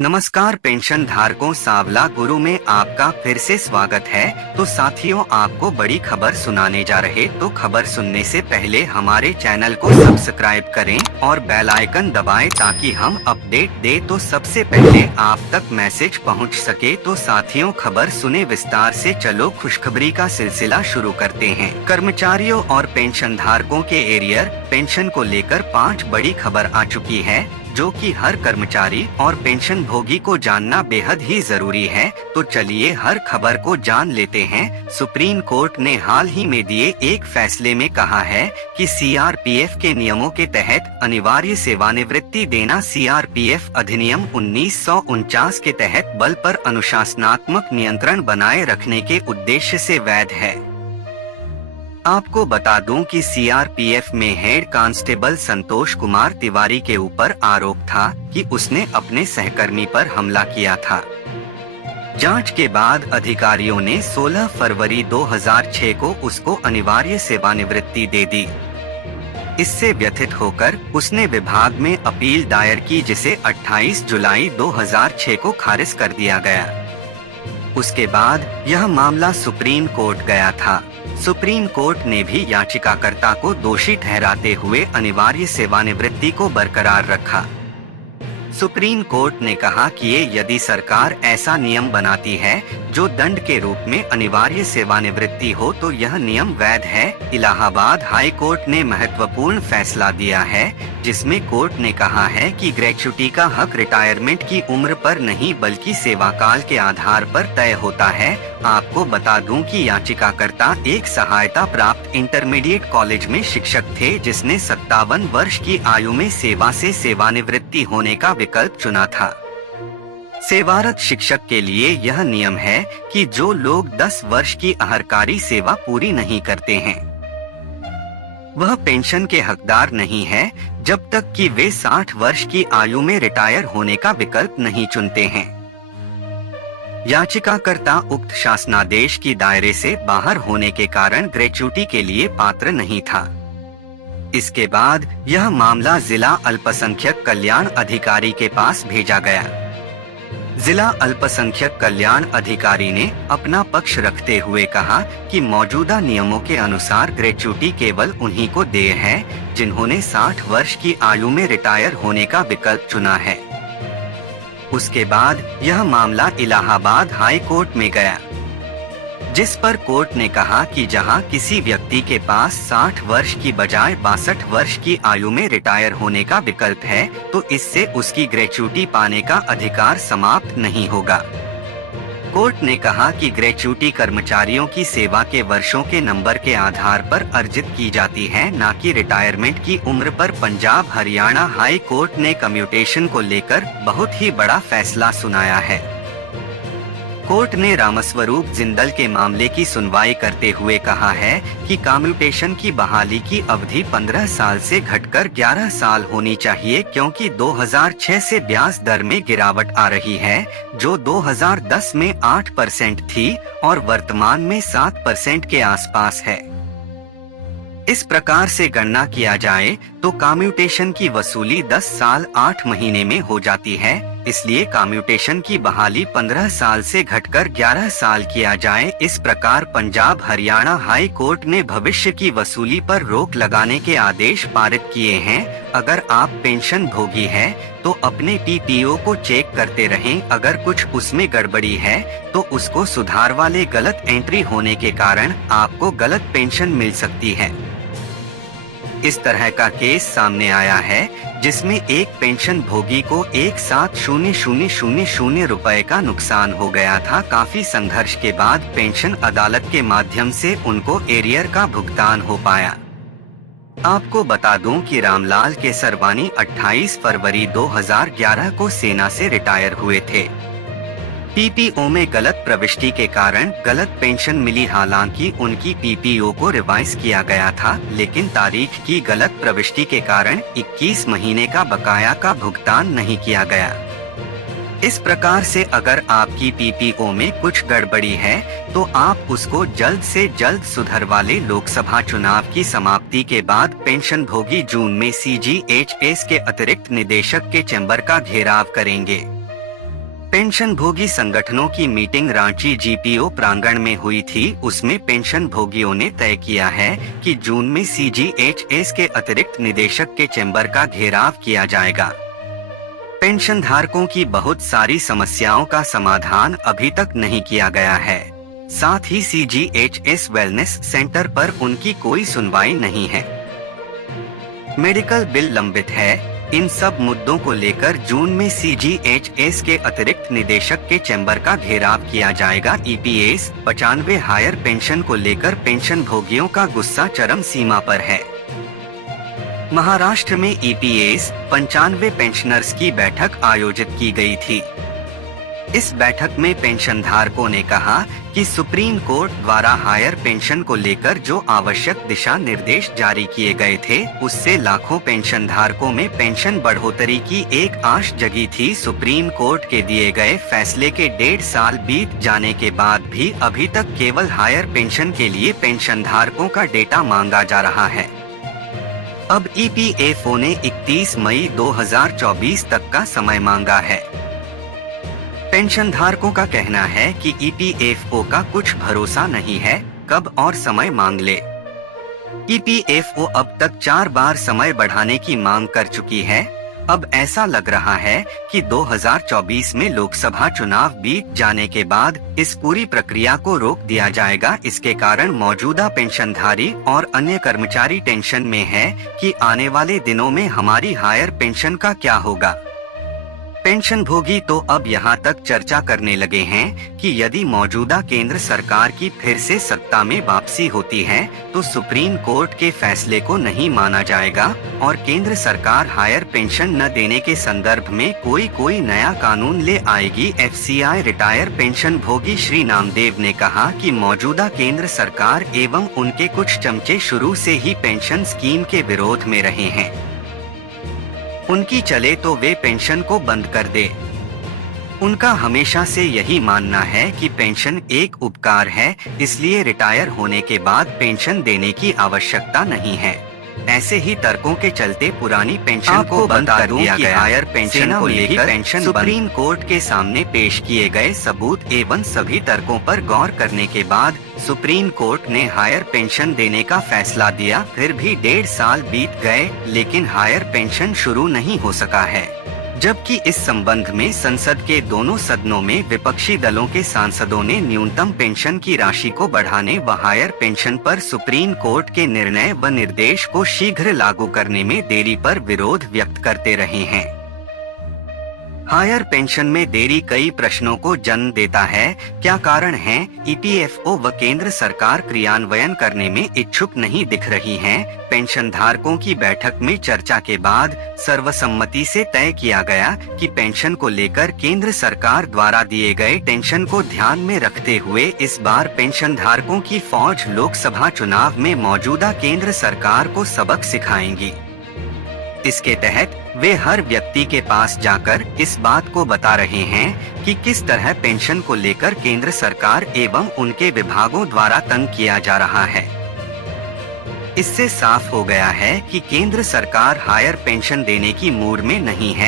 नमस्कार पेंशन धारकों, सांवला गुरु में आपका फिर से स्वागत है। तो साथियों, आपको बड़ी खबर सुनाने जा रहे। तो खबर सुनने से पहले हमारे चैनल को सब्सक्राइब करें और बेल आइकन दबाएं ताकि हम अपडेट दे तो सबसे पहले आप तक मैसेज पहुंच सके। तो साथियों, खबर सुने विस्तार से। चलो खुशखबरी का सिलसिला शुरू करते हैं। कर्मचारियों और पेंशन धारकों के एरियर पेंशन को लेकर 5 बड़ी खबर आ चुकी है, जो कि हर कर्मचारी और पेंशन भोगी को जानना बेहद ही जरूरी है। तो चलिए हर खबर को जान लेते हैं। सुप्रीम कोर्ट ने हाल ही में दिए एक फैसले में कहा है कि सीआरपीएफ के नियमों के तहत अनिवार्य सेवानिवृत्ति देना सीआरपीएफ अधिनियम 1949 के तहत बल पर अनुशासनात्मक नियंत्रण बनाए रखने के उद्देश्य से वैध है। आपको बता दूं कि सीआरपीएफ में हेड कांस्टेबल संतोष कुमार तिवारी के ऊपर आरोप था कि उसने अपने सहकर्मी पर हमला किया था। जांच के बाद अधिकारियों ने 16 फरवरी 2006 को उसको अनिवार्य सेवानिवृत्ति दे दी। इससे व्यथित होकर उसने विभाग में अपील दायर की, जिसे 28 जुलाई 2006 को खारिज कर दिया गया। उसके बाद यह मामला सुप्रीम कोर्ट गया था। सुप्रीम कोर्ट ने भी याचिकाकर्ता को दोषी ठहराते हुए अनिवार्य सेवानिवृत्ति को बरकरार रखा। सुप्रीम कोर्ट ने कहा कि यदि सरकार ऐसा नियम बनाती है जो दंड के रूप में अनिवार्य सेवानिवृत्ति हो तो यह नियम वैध है। इलाहाबाद हाई कोर्ट ने महत्वपूर्ण फैसला दिया है, जिसमें कोर्ट ने कहा है कि ग्रेच्युटी का हक रिटायरमेंट की उम्र पर नहीं बल्कि सेवाकाल के आधार पर तय होता है। आपको बता दूं कि याचिकाकर्ता एक सहायता प्राप्त इंटरमीडिएट कॉलेज में शिक्षक थे, जिसने 57 वर्ष की आयु में सेवा से सेवानिवृत्ति होने का विकल्प चुना था। सेवारत शिक्षक के लिए यह नियम है कि जो लोग 10 वर्ष की अहर्कारी सेवा पूरी नहीं करते हैं, वह पेंशन के हकदार नहीं है जब तक कि वे 60 वर्ष की आयु में रिटायर होने का विकल्प नहीं चुनते हैं। याचिकाकर्ता उक्त शासनादेश की दायरे से बाहर होने के कारण ग्रेच्युटी के लिए पात्र नहीं था। इसके बाद यह मामला जिला अल्पसंख्यक कल्याण अधिकारी के पास भेजा गया। जिला अल्पसंख्यक कल्याण अधिकारी ने अपना पक्ष रखते हुए कहा कि मौजूदा नियमों के अनुसार ग्रेच्युटी केवल उन्हीं को देय है जिन्होंने 60 वर्ष की आयु में रिटायर होने का विकल्प चुना है। उसके बाद यह मामला इलाहाबाद हाई कोर्ट में गया, जिस पर कोर्ट ने कहा कि जहां किसी व्यक्ति के पास 60 वर्ष की बजाय 62 वर्ष की आयु में रिटायर होने का विकल्प है, तो इससे उसकी ग्रेच्युटी पाने का अधिकार समाप्त नहीं होगा। कोर्ट ने कहा कि ग्रेच्युटी कर्मचारियों की सेवा के वर्षों के नंबर के आधार पर अर्जित की जाती है, न कि रिटायरमेंट की उम्र पर। पंजाब हरियाणा हाई कोर्ट ने कम्यूटेशन को लेकर बहुत ही बड़ा फैसला सुनाया है। कोर्ट ने रामस्वरूप जिंदल के मामले की सुनवाई करते हुए कहा है कि कम्यूटेशन की बहाली की अवधि 15 साल से घटकर 11 साल होनी चाहिए, क्योंकि 2006 से ब्याज दर में गिरावट आ रही है, जो 2010 में 8% थी और वर्तमान में 7% के आसपास है। इस प्रकार से गणना किया जाए तो कम्यूटेशन की वसूली 10 साल 8 महीने में हो जाती है। इसलिए कम्यूटेशन की बहाली 15 साल से घटकर 11 साल किया जाए। इस प्रकार पंजाब हरियाणा हाई कोर्ट ने भविष्य की वसूली पर रोक लगाने के आदेश पारित किए हैं। अगर आप पेंशन भोगी हैं तो अपने टीपीओ को चेक करते रहें। अगर कुछ उसमें गड़बड़ी है तो उसको सुधार वाले गलत एंट्री होने के कारण आपको गलत पेंशन मिल सकती है। इस तरह का केस सामने आया है, जिसमें एक पेंशन भोगी को एक साथ 0,000 रुपए का नुकसान हो गया था। काफी संघर्ष के बाद पेंशन अदालत के माध्यम से उनको एरियर का भुगतान हो पाया। आपको बता दूं कि रामलाल केसरवानी 28 फरवरी 2011 को सेना से रिटायर हुए थे। पीपीओ में गलत प्रविष्टि के कारण गलत पेंशन मिली। हालांकि उनकी पीपीओ को रिवाइज किया गया था, लेकिन तारीख की गलत प्रविष्टि के कारण 21 महीने का बकाया का भुगतान नहीं किया गया। इस प्रकार से अगर आपकी पीपीओ में कुछ गड़बड़ी है तो आप उसको जल्द से जल्द सुधरवा लें। लोकसभा चुनाव की समाप्ति के बाद पेंशन भोगी जून में सीजीएचएस के अतिरिक्त निदेशक के चैम्बर का घेराव करेंगे। पेंशन भोगी संगठनों की मीटिंग रांची जीपीओ प्रांगण में हुई थी। उसमें पेंशन भोगियों ने तय किया है कि जून में सीजीएचएस के अतिरिक्त निदेशक के चैम्बर का घेराव किया जाएगा। पेंशन धारकों की बहुत सारी समस्याओं का समाधान अभी तक नहीं किया गया है। साथ ही सीजीएचएस वेलनेस सेंटर पर उनकी कोई सुनवाई नहीं है। मेडिकल बिल लंबित है। इन सब मुद्दों को लेकर जून में सीजीएचएस के अतिरिक्त निदेशक के चैम्बर का घेराव किया जाएगा। ईपीएस 95 हायर पेंशन को लेकर पेंशन भोगियों का गुस्सा चरम सीमा पर है। महाराष्ट्र में ईपीएस 95 पेंशनर्स की बैठक आयोजित की गई थी। इस बैठक में पेंशन धारकों ने कहा कि सुप्रीम कोर्ट द्वारा हायर पेंशन को लेकर जो आवश्यक दिशा निर्देश जारी किए गए थे, उससे लाखों पेंशन धारकों में पेंशन बढ़ोतरी की एक आश जगी थी। सुप्रीम कोर्ट के दिए गए फैसले के 1.5 साल बीत जाने के बाद भी अभी तक केवल हायर पेंशन के लिए पेंशन धारकों का डेटा मांगा जा रहा है। अब ईपीएफओ ने 31 मई 2024 तक का समय मांगा है। पेंशन धारकों का कहना है कि ईपीएफओ का कुछ भरोसा नहीं है, कब और समय मांग ले। ईपीएफओ अब तक 4 बार समय बढ़ाने की मांग कर चुकी है। अब ऐसा लग रहा है कि 2024 में लोकसभा चुनाव बीत जाने के बाद इस पूरी प्रक्रिया को रोक दिया जाएगा। इसके कारण मौजूदा पेंशनधारी और अन्य कर्मचारी टेंशन में है कि आने वाले दिनों में हमारी हायर पेंशन का क्या होगा। पेंशन भोगी तो अब यहाँ तक चर्चा करने लगे हैं कि यदि मौजूदा केंद्र सरकार की फिर से सत्ता में वापसी होती है तो सुप्रीम कोर्ट के फैसले को नहीं माना जाएगा और केंद्र सरकार हायर पेंशन न देने के संदर्भ में कोई नया कानून ले आएगी। एफसीआई रिटायर पेंशन भोगी श्री नामदेव ने कहा कि मौजूदा केंद्र सरकार एवं उनके कुछ चमचे शुरू से ही पेंशन स्कीम के विरोध में रहे हैं। उनकी चले तो वे पेंशन को बंद कर दे। उनका हमेशा से यही मानना है कि पेंशन एक उपकार है, इसलिए रिटायर होने के बाद पेंशन देने की आवश्यकता नहीं है। ऐसे ही तर्कों के चलते पुरानी पेंशन को बंद कर दिया गया। हायर पेंशन को लेकर पेंशन सुप्रीम कोर्ट के सामने पेश किए गए सबूत एवं सभी तर्कों पर गौर करने के बाद सुप्रीम कोर्ट ने हायर पेंशन देने का फैसला दिया। फिर भी 1.5 साल बीत गए लेकिन हायर पेंशन शुरू नहीं हो सका है, जबकि इस संबंध में संसद के दोनों सदनों में विपक्षी दलों के सांसदों ने न्यूनतम पेंशन की राशि को बढ़ाने व हायर पेंशन पर सुप्रीम कोर्ट के निर्णय व निर्देश को शीघ्र लागू करने में देरी पर विरोध व्यक्त करते रहे हैं। हायर पेंशन में देरी कई प्रश्नों को जन्म देता है। क्या कारण है? ईपीएफओ व केंद्र सरकार क्रियान्वयन करने में इच्छुक नहीं दिख रही हैं। पेंशन धारकों की बैठक में चर्चा के बाद सर्वसम्मति से तय किया गया कि पेंशन को लेकर केंद्र सरकार द्वारा दिए गए टेंशन को ध्यान में रखते हुए इस बार पेंशन धारकों की फौज लोकसभा चुनाव में मौजूदा केंद्र सरकार को सबक सिखाएंगी। इसके तहत वे हर व्यक्ति के पास जाकर इस बात को बता रहे हैं कि किस तरह पेंशन को लेकर केंद्र सरकार एवं उनके विभागों द्वारा तंग किया जा रहा है। इससे साफ हो गया है कि केंद्र सरकार हायर पेंशन देने की मूड में नहीं है।